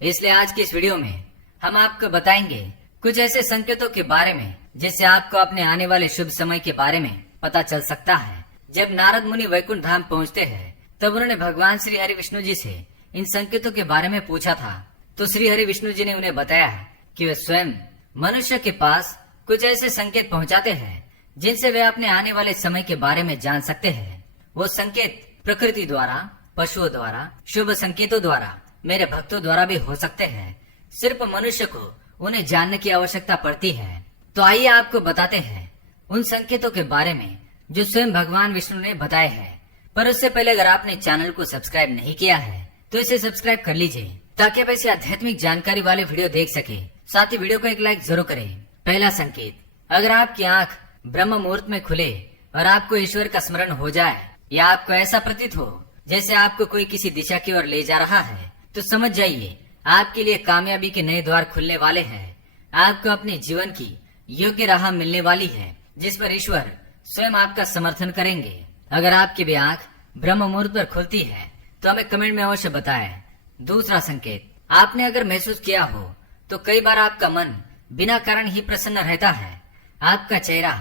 इसलिए आज की इस वीडियो में हम आपको बताएंगे कुछ ऐसे संकेतों के बारे में जिससे आपको अपने आने वाले शुभ समय के बारे में पता चल सकता है। जब नारद मुनि वैकुंठ धाम पहुँचते हैं तब उन्होंने भगवान श्री हरि विष्णु जी से इन संकेतों के बारे में पूछा था, तो श्री हरि विष्णु जी ने उन्हें बताया कि वे स्वयं मनुष्य के पास कुछ ऐसे संकेत पहुंचाते हैं जिनसे वे अपने आने वाले समय के बारे में जान सकते हैं। वो संकेत प्रकृति द्वारा, पशुओं द्वारा, शुभ संकेतों द्वारा, मेरे भक्तों द्वारा भी हो सकते हैं। सिर्फ मनुष्य को उन्हें जानने की आवश्यकता पड़ती है। तो आइए आपको बताते हैं उन संकेतों के बारे में जो स्वयं भगवान विष्णु ने बताए हैं। पर उससे पहले अगर आपने चैनल को सब्सक्राइब नहीं किया है तो इसे सब्सक्राइब कर लीजिए ताकि आप ऐसी आध्यात्मिक जानकारी वाले वीडियो देख सके। साथ ही वीडियो को एक लाइक जरूर करें। पहला संकेत, अगर आपकी आंख ब्रह्म मुहूर्त में खुले और आपको ईश्वर का स्मरण हो जाए या आपको ऐसा प्रतीत हो जैसे आपको कोई किसी दिशा की ओर ले जा रहा है, तो समझ जाइए आपके लिए कामयाबी के नए द्वार खुलने वाले हैं। आपको अपने जीवन की योग्य राह मिलने वाली है जिस पर ईश्वर स्वयं आपका समर्थन करेंगे। अगर आपकी भी आंख ब्रह्म मुहूर्त पर खुलती है तो हमें कमेंट में अवश्य बताएं। दूसरा संकेत, आपने अगर महसूस किया हो तो कई बार आपका मन बिना कारण ही प्रसन्न रहता है। आपका चेहरा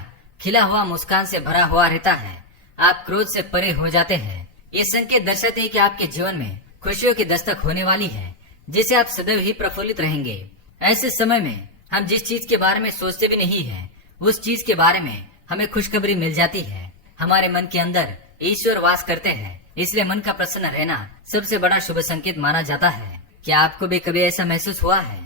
खिला हुआ मुस्कान से भरा हुआ रहता है। आप क्रोध से परे हो जाते हैं। ये संकेत दर्शाते हैं कि आपके जीवन में खुशियों की दस्तक होने वाली है जिससे आप सदैव ही प्रफुल्लित रहेंगे। ऐसे समय में हम जिस चीज के बारे में सोचते भी नहीं है उस चीज के बारे में हमें खुशखबरी मिल जाती है। हमारे मन के अंदर ईश्वर वास करते हैं, इसलिए मन का प्रसन्न रहना सबसे बड़ा शुभ संकेत माना जाता है। क्या आपको भी कभी ऐसा महसूस हुआ है?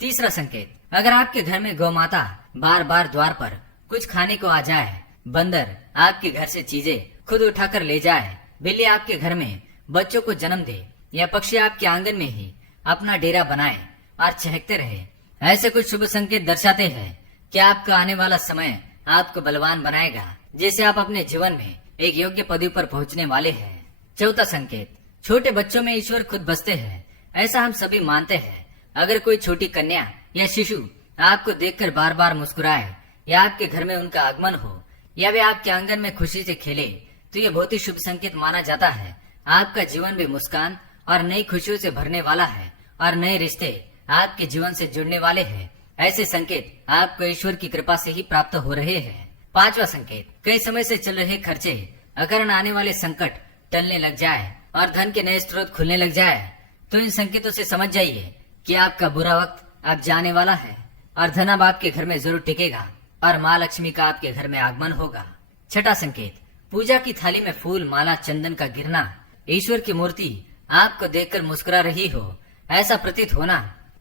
तीसरा संकेत, अगर आपके घर में गौ माता बार बार द्वार पर कुछ खाने को आ जाए, बंदर आपके घर से चीजें खुद उठाकर ले जाए, बिल्ली आपके घर में बच्चों को जन्म दे या पक्षी आपके आंगन में ही अपना डेरा बनाए और चहकते रहे, ऐसे कुछ शुभ संकेत दर्शाते हैं कि आपका आने वाला समय आपको बलवान बनाएगा जिससे आप अपने जीवन में एक योग्य पदवी पर पहुंचने वाले हैं। चौथा संकेत, छोटे बच्चों में ईश्वर खुद बसते हैं, ऐसा हम सभी मानते हैं। अगर कोई छोटी कन्या या शिशु आपको देखकर बार बार मुस्कुराए या आपके घर में उनका आगमन हो या वे आपके आंगन में खुशी से खेले तो ये बहुत ही शुभ संकेत माना जाता है। आपका जीवन भी मुस्कान और नई खुशियों से भरने वाला है और नए रिश्ते आपके जीवन से जुड़ने वाले हैं। ऐसे संकेत आपको ईश्वर की कृपा से ही प्राप्त हो रहे हैं। पांचवा संकेत, कई समय से चल रहे खर्चे अकारण आने वाले संकट टलने लग जाए और धन के नए स्रोत खुलने लग जाए तो इन संकेतों से समझ जाइए कि आपका बुरा वक्त अब जाने वाला है और धन अब आपके घर में जरूर टिकेगा और माँ लक्ष्मी का आपके घर में आगमन होगा। छठा संकेत, पूजा की थाली में फूल, माला, चंदन का गिरना, ईश्वर की मूर्ति आपको देखकर मुस्कुरा रही हो ऐसा प्रतीत होना,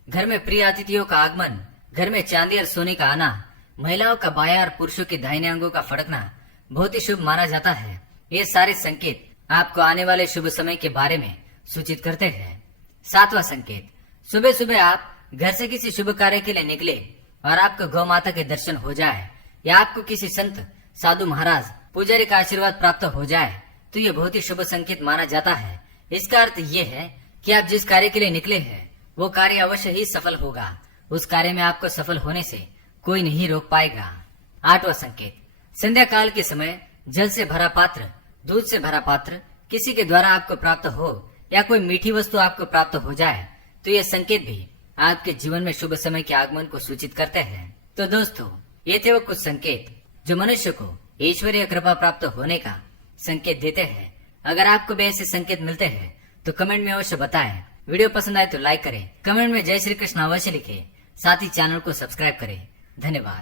घर में प्रिय अतिथियों का आगमन, घर में चांदी और सोने का आना, महिलाओं का बायां और पुरुषों के दाहिने अंगों का फड़कना बहुत ही शुभ माना जाता है। ये सारे संकेत आपको आने वाले शुभ समय के बारे में सूचित करते हैं। सातवां संकेत, सुबह सुबह आप घर से किसी शुभ कार्य के लिए निकले और आपको गौ माता के दर्शन हो जाए या आपको किसी संत, साधु महाराज, पुजारी का आशीर्वाद प्राप्त हो जाए तो ये बहुत ही शुभ संकेत माना जाता है। इसका अर्थ ये है कि आप जिस कार्य के लिए निकले हैं वो कार्य अवश्य ही सफल होगा। उस कार्य में आपको सफल होने से कोई नहीं रोक पाएगा। आठवां संकेत, संध्या काल के समय जल से भरा पात्र, दूध से भरा पात्र किसी के द्वारा आपको प्राप्त हो या कोई मीठी वस्तु आपको प्राप्त हो जाए तो ये संकेत भी आपके जीवन में शुभ समय के आगमन को सूचित करते हैं। तो दोस्तों, ये थे वो कुछ संकेत जो मनुष्य को ईश्वरीय कृपा प्राप्त होने का संकेत देते हैं। अगर आपको भी ऐसे संकेत मिलते हैं तो कमेंट में अवश्य बताएं। वीडियो पसंद आए तो लाइक करें, कमेंट में जय श्री कृष्ण अवश्य लिखें, साथ ही चैनल को सब्सक्राइब करें। धन्यवाद।